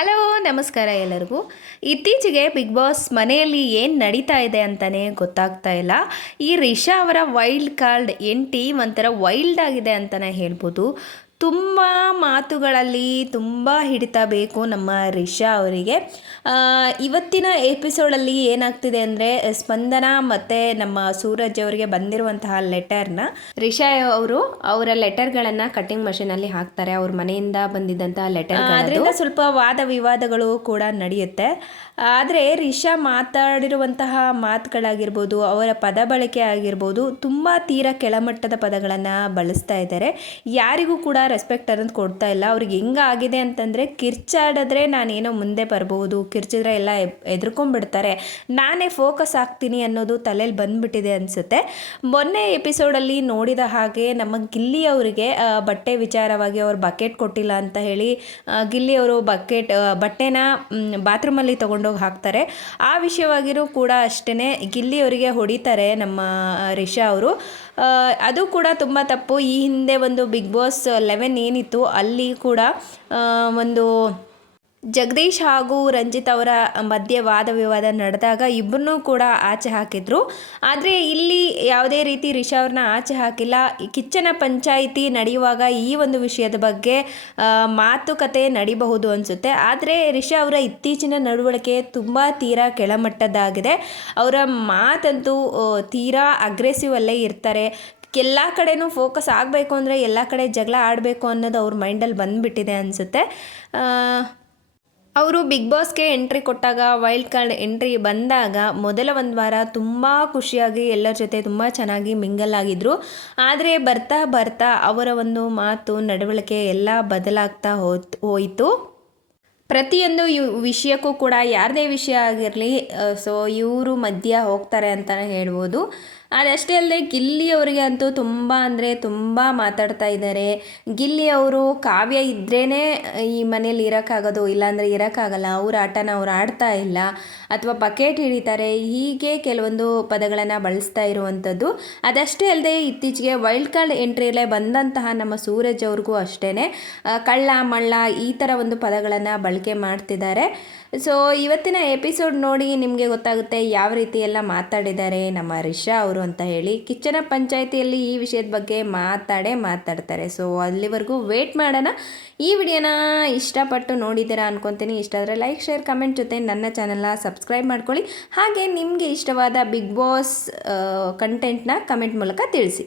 Hello, ನಮಸ್ಕಾರ ಎಲ್ಲರಿಗೂ. ಇತ್ತೀಚೆಗೆ ಬಿಗ್ ಬಾಸ್ ಮನೆಯಲ್ಲಿ ಏನು ನಡೀತಾ ಇದೆ ಅಂತಲೇ ಗೊತ್ತಾಗ್ತಾ ಇಲ್ಲ. ಈ ರಿಷಾ ಅವರ ವೈಲ್ಡ್ ಕಾರ್ಡ್ ಎಂಟಿ ಒಂಥರ ವೈಲ್ಡ್ ಆಗಿದೆ ಅಂತಲೇ ಹೇಳ್ಬೋದು. ತುಂಬ ಮಾತುಗಳಲ್ಲಿ ತುಂಬ ಹಿಡಿತ ಬೇಕು ನಮ್ಮ ರಿಷಾ ಅವರಿಗೆ. ಆ, ಇವತ್ತಿನ ಎಪಿಸೋಡಲ್ಲಿ ಏನಾಗ್ತಿದೆ ಅಂದರೆ ಸ್ಪಂದನ ಮತ್ತು ನಮ್ಮ ಸೂರಜ್ ಅವರಿಗೆ ಬಂದಿರುವಂತಹ ಲೆಟರ್ನ ರಿಷಾ ಅವರು ಅವರ ಲೆಟರ್ಗಳನ್ನು ಕಟ್ಟಿಂಗ್ ಮಷೀನಲ್ಲಿ ಹಾಕ್ತಾರೆ. ಅವ್ರ ಮನೆಯಿಂದ ಬಂದಿದ್ದಂತಹ ಲೆಟರ್ ಅದರಿಂದ ಸ್ವಲ್ಪ ವಾದ ವಿವಾದಗಳು ಕೂಡ ನಡೆಯುತ್ತೆ. ಆದರೆ ರಿಷಾ ಮಾತಾಡಿರುವಂತಹ ಮಾತುಗಳಾಗಿರ್ಬೋದು ಅವರ ಪದ ಬಳಕೆ ಆಗಿರ್ಬೋದು ತುಂಬ ತೀರಾ ಕೆಳಮಟ್ಟದ ಪದಗಳನ್ನು ಬಳಸ್ತಾ ಇದ್ದಾರೆ. ಯಾರಿಗೂ ಕೂಡ ರೆಸ್ಪೆಕ್ಟ್ ಅನ್ನೋದು ಕೊಡ್ತಾ ಇಲ್ಲ. ಅವ್ರಿಗೆ ಹೆಂಗಾಗಿದೆ ಅಂತಂದರೆ ಕಿರ್ಚಾಡಿದ್ರೆ ನಾನೇನೋ ಮುಂದೆ ಬರ್ಬೋದು, ಕಿರ್ಚಿದ್ರೆ ಎಲ್ಲ ಎದ್ರುಕೊಂಡ್ಬಿಡ್ತಾರೆ. ನಾನೇ ಫೋಕಸ್ ಆಗ್ತೀನಿ ಅನ್ನೋದು ತಲೆಯಲ್ಲಿ ಬಂದ್ಬಿಟ್ಟಿದೆ ಅನಿಸುತ್ತೆ. ಮೊನ್ನೆ ಎಪಿಸೋಡಲ್ಲಿ ನೋಡಿದ ಹಾಗೆ ನಮ್ಮ ಗಿಲ್ಲಿ ಅವರಿಗೆ ಬಟ್ಟೆ ವಿಚಾರವಾಗಿ ಅವ್ರು ಬಕೆಟ್ ಕೊಟ್ಟಿಲ್ಲ ಅಂತ ಹೇಳಿ ಗಿಲ್ಲಿ ಅವರು ಬಕೆಟ್ ಬಟ್ಟೆನ ಬಾತ್ರೂಮಲ್ಲಿ ತೊಗೊಂಡೋಗಿ ಹಾಕ್ತಾರೆ. ಆ ವಿಷಯವಾಗಿಯೂ ಕೂಡ ಅಷ್ಟೇ ಗಿಲ್ಲಿ ಅವರಿಗೆ ಹೊಡಿತಾರೆ ನಮ್ಮ ರಿಷಾ ಅವರು. ಅದು ಕೂಡ ತುಂಬ ತಪ್ಪು. ಈ ಹಿಂದೆ ಒಂದು ಬಿಗ್ ಬಾಸ್ ಲೆವೆನ್ ಏನಿತ್ತು ಅಲ್ಲಿ ಕೂಡ ಒಂದು ಜಗದೀಶ್ ಹಾಗೂ ರಂಜಿತ್ ಅವರ ಮಧ್ಯೆ ವಾದ ವಿವಾದ ನಡೆದಾಗ ಇಬ್ಬರನ್ನೂ ಕೂಡ ಆಚೆ ಹಾಕಿದ್ರು. ಆದರೆ ಇಲ್ಲಿ ಯಾವುದೇ ರೀತಿ ರಿಷಾ ಅವ್ರನ್ನ ಆಚೆ ಹಾಕಿಲ್ಲ. ಕಿಚ್ಚನ ಪಂಚಾಯಿತಿ ನಡೆಯುವಾಗ ಈ ಒಂದು ವಿಷಯದ ಬಗ್ಗೆ ಮಾತುಕತೆ ನಡೀಬಹುದು ಅನಿಸುತ್ತೆ. ಆದರೆ ರಿಷಾ ಅವರ ಇತ್ತೀಚಿನ ನಡವಳಿಕೆ ತುಂಬ ತೀರಾ ಕೆಳಮಟ್ಟದ್ದಾಗಿದೆ. ಅವರ ಮಾತಂತೂ ತೀರಾ ಅಗ್ರೆಸಿವ್ ಅಲ್ಲೇ ಇರ್ತಾರೆ. ಎಲ್ಲ ಕಡೆನೂ ಫೋಕಸ್ ಆಗಬೇಕು ಅಂದರೆ ಎಲ್ಲ ಕಡೆ ಜಗಳ ಆಡಬೇಕು ಅನ್ನೋದು ಅವ್ರ ಮೈಂಡಲ್ಲಿ ಬಂದುಬಿಟ್ಟಿದೆ ಅನಿಸುತ್ತೆ. ಅವರು ಬಿಗ್ ಬಾಸ್ಗೆ ಎಂಟ್ರಿ ಕೊಟ್ಟಾಗ ವೈಲ್ಡ್ ಕಾರ್ಡ್ ಎಂಟ್ರಿ ಬಂದಾಗ ಮೊದಲ ಒಂದು ವಾರ ತುಂಬ ಖುಷಿಯಾಗಿ ಎಲ್ಲರ ಜೊತೆ ತುಂಬ ಚೆನ್ನಾಗಿ ಮಿಂಗಲ್ ಆಗಿದ್ರು. ಆದರೆ ಬರ್ತಾ ಬರ್ತಾ ಅವರ ಒಂದು ಮಾತು, ನಡವಳಿಕೆ ಎಲ್ಲ ಬದಲಾಗ್ತಾ ಹೋಯ್ತು ಹೋಯಿತು. ಪ್ರತಿಯೊಂದು ವಿಷಯಕ್ಕೂ ಕೂಡ ಯಾರದೇ ವಿಷಯ ಆಗಿರಲಿ ಸೊ ಇವರು ಮಧ್ಯ ಹೋಗ್ತಾರೆ ಅಂತಲೇ ಹೇಳ್ಬೋದು. ಅದಷ್ಟೇ ಅಲ್ಲದೆ ಗಿಲ್ಲಿ ಅವರಿಗೆ ಅಂತೂ ತುಂಬ ಅಂದರೆ ತುಂಬ ಮಾತಾಡ್ತಾ ಇದ್ದಾರೆ. ಗಿಲ್ಲಿ ಅವರು ಕಾವ್ಯ ಇದ್ರೇ ಈ ಮನೇಲಿ ಇರೋಕ್ಕಾಗೋದು, ಇಲ್ಲಾಂದರೆ ಇರೋಕ್ಕಾಗಲ್ಲ. ಅವ್ರ ಆಟನ ಅವ್ರು ಆಡ್ತಾ ಇಲ್ಲ. ಅಥವಾ ಬಕೆಟ್ ಹಿಡಿತಾರೆ. ಹೀಗೆ ಕೆಲವೊಂದು ಪದಗಳನ್ನು ಬಳಸ್ತಾ ಇರುವಂಥದ್ದು. ಅದಷ್ಟೇ ಅಲ್ಲದೆ ಇತ್ತೀಚೆಗೆ ವೈಲ್ಡ್ ಕಾರ್ಡ್ ಎಂಟ್ರಿಯಲ್ಲೇ ಬಂದಂತಹ ನಮ್ಮ ಸೂರಜ್ ಅವ್ರಿಗೂ ಅಷ್ಟೇ ಕಳ್ಳ, ಮಳ್ಳ ಈ ಥರ ಒಂದು ಪದಗಳನ್ನು ಬಳಕೆ ಮಾಡ್ತಿದ್ದಾರೆ. ಸೊ ಇವತ್ತಿನ ಎಪಿಸೋಡ್ ನೋಡಿ ನಿಮಗೆ ಗೊತ್ತಾಗುತ್ತೆ ಯಾವ ರೀತಿ ಎಲ್ಲ ಮಾತಾಡಿದ್ದಾರೆ ನಮ್ಮ ರಿಷಾ ಅವರು ಅಂತ ಹೇಳಿ. ಕಿಚ್ಚನ ಪಂಚಾಯಿತಿಯಲ್ಲಿ ಈ ವಿಷಯದ ಬಗ್ಗೆ ಮಾತಾಡೇ ಮಾತಾಡ್ತಾರೆ. ಸೊ ಅಲ್ಲಿವರೆಗೂ ವೇಟ್ ಮಾಡೋಣ. ಈ ವಿಡಿಯೋನ ಇಷ್ಟಪಟ್ಟು ನೋಡಿದ್ದೀರಾ ಅನ್ಕೊತೀನಿ. ಇಷ್ಟ ಆದರೆ ಲೈಕ್ ಶೇರ್ ಕಮೆಂಟ್ ಜೊತೆ ನನ್ನ ಚಾನಲ್ನ ಸಬ್ಸ್ಕ್ರೈಬ್ ಮಾಡ್ಕೊಳ್ಳಿ. ಹಾಗೆ ನಿಮಗೆ ಇಷ್ಟವಾದ ಬಿಗ್ ಬಾಸ್ ಕಂಟೆಂಟ್ನ ಕಮೆಂಟ್ ಮೂಲಕ ತಿಳಿಸಿ.